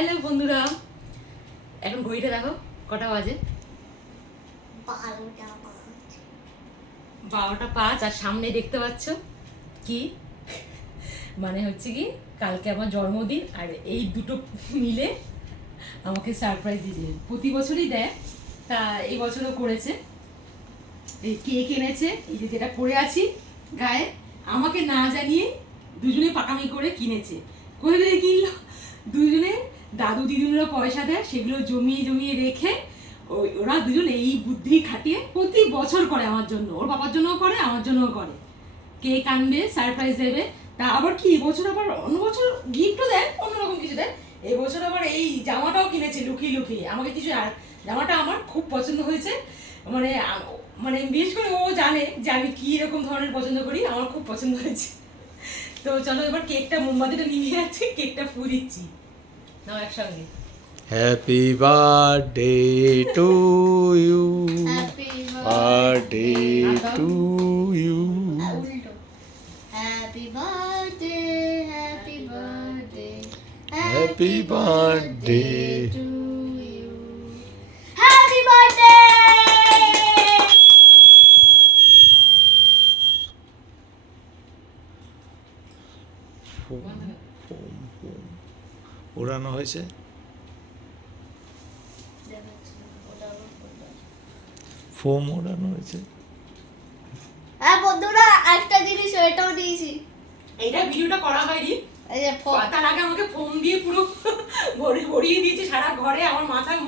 Hello বন্ধুরা, এখন ঘড়িটা দেখো কটা বাজে? 12:05। আর সামনে দেখতে পাচ্ছ কি মানে হচ্ছে কি কালকে আমার জন্মদিন, আর এই দুটো মিলে আমাকে সারপ্রাইজ দিয়েছে। প্রতি বছরই দেয়, তা এই বছরও করেছে। এই কেক এনেছে, এই যে যেটা পরে আছি গায়ে, আমাকে না জানিয়ে দুজনে পাকামি করে কিনেছে। কোথায় কিনলো? দুজনে দাদু দিদুনরা পয়সা দেয়, সেগুলো জমিয়ে জমিয়ে রেখে ওরা দুজন এই বুদ্ধি খাটিয়ে প্রতি বছর করে আমার জন্য, ওর বাবার জন্যও করে, আমার জন্যও করে। কেক আনবে, সারপ্রাইজ দেবে। তা আবার কি এবছর আবার অন্য বছর গিফটও দেয়, অন্যরকম কিছু দেয়। এই বছর আবার এই জামাটাও কিনেছে লুকিয়ে লুকিয়ে আমাকে কিছু। আর জামাটা আমার খুব পছন্দ হয়েছে, মানে মানে বিশেষ করে ও জানে যে আমি কি রকম ধরনের পছন্দ করি, আমার খুব পছন্দ হয়েছে। তো চলো এবার কেকটা, মোমবাতিটা নিভে যাচ্ছে, কেকটা ফু দিচ্ছি নাও একসঙ্গে। Happy birthday to you, birthday to you. Happy birthday, happy birthday, happy birthday to you, happy birthday. ওড়ানো হয়েছে। ফোম ওড়ানো হয়েছে। হ্যাঁ বন্ধুরা, একটা জিনিস এটাও দিয়েছি। এইটা ভিডিওটা করা হয়নি, এই যে তার আগে আমাকে ফোম দিয়ে পুরো ভরিয়ে দিয়েছে সারা ঘরে, আমার মাথায়